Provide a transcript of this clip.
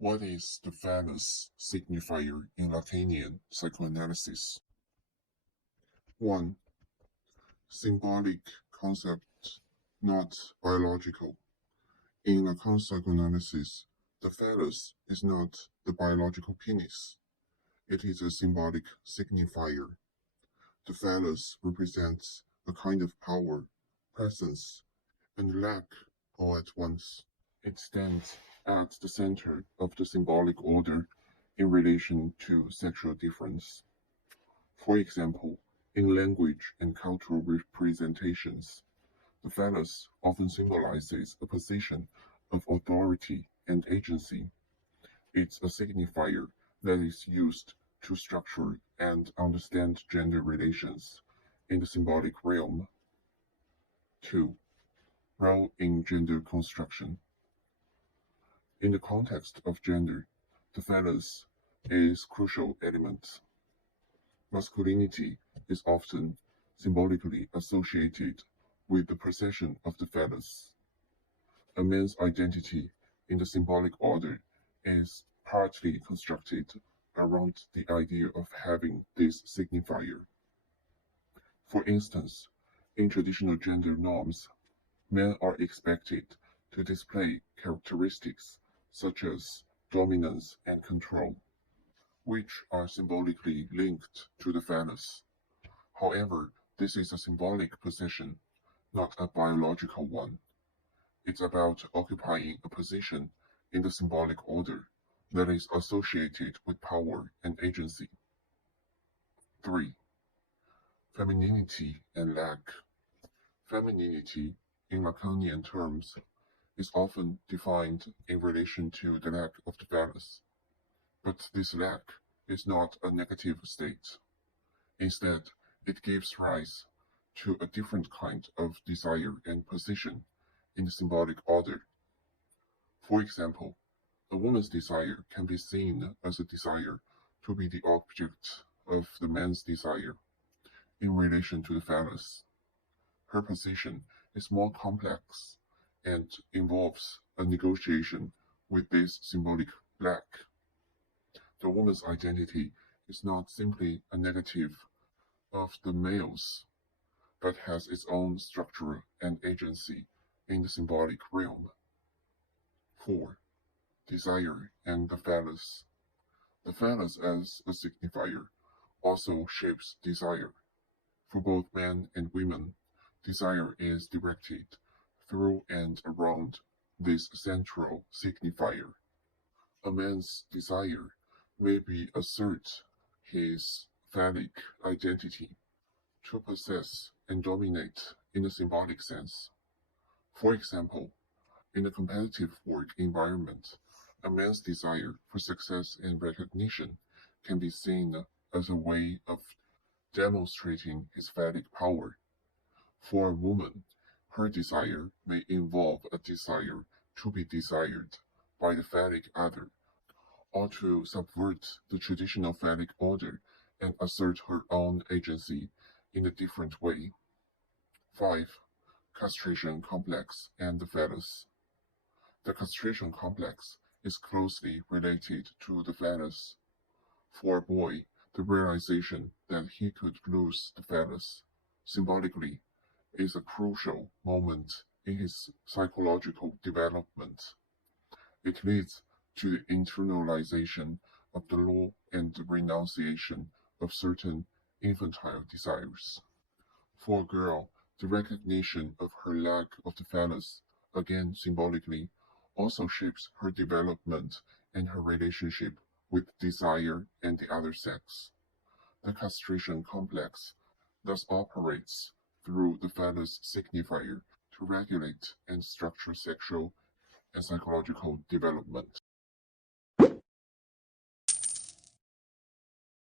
What is the phallus signifier in Lacanian psychoanalysis? 1. Symbolic concept, not biological. In Lacan psychoanalysis, the phallus is not the biological penis. It is a symbolic signifier. The phallus represents a kind of power, presence, and lack all at once. It stands at the center of the symbolic order in relation to sexual difference. For example, in language and cultural representations, the phallus often symbolizes a position of authority and agency. It's a signifier that is used to structure and understand gender relations in the symbolic realm. 2. Role in gender construction. In the context of gender, the phallus is a crucial element. Masculinity is often symbolically associated with the possession of the phallus. A man's identity in the symbolic order is partly constructed around the idea of having this signifier. For instance, in traditional gender norms, men are expected to display characteristics such as dominance and control, which are symbolically linked to the phallus. However, this is a symbolic possession, not a biological one. It's about occupying a position in the symbolic order that is associated with power and agency. 3. Femininity and lack. Femininity, in Lacanian terms, is often defined in relation to the lack of the phallus. But this lack is not a negative state. Instead, it gives rise to a different kind of desire and position in the symbolic order. For example, a woman's desire can be seen as a desire to be the object of the man's desire in relation to the phallus. Her position is more complex and involves a negotiation with this symbolic lack. The woman's identity is not simply a negative of the male's, but has its own structure and agency in the symbolic realm. 4. Desire and the phallus. The phallus as a signifier also shapes desire. For both men and women, desire is directed through and around this central signifier. A man's desire may be assert his phallic identity, to possess and dominate in a symbolic sense. For example, in a competitive work environment, a man's desire for success and recognition can be seen as a way of demonstrating his phallic power. For a woman, her desire may involve a desire to be desired by the phallic other, or to subvert the traditional phallic order and assert her own agency in a different way. 5. Castration complex and the phallus. The castration complex is closely related to the phallus. For a boy, the realization that he could lose the phallus, symbolically, is a crucial moment in his psychological development. It leads to the internalization of the law and the renunciation of certain infantile desires. For a girl, the recognition of her lack of the phallus, again symbolically, also shapes her development and her relationship with desire and the other sex. The castration complex thus operates through the phallus signifier to regulate and structure sexual and psychological development.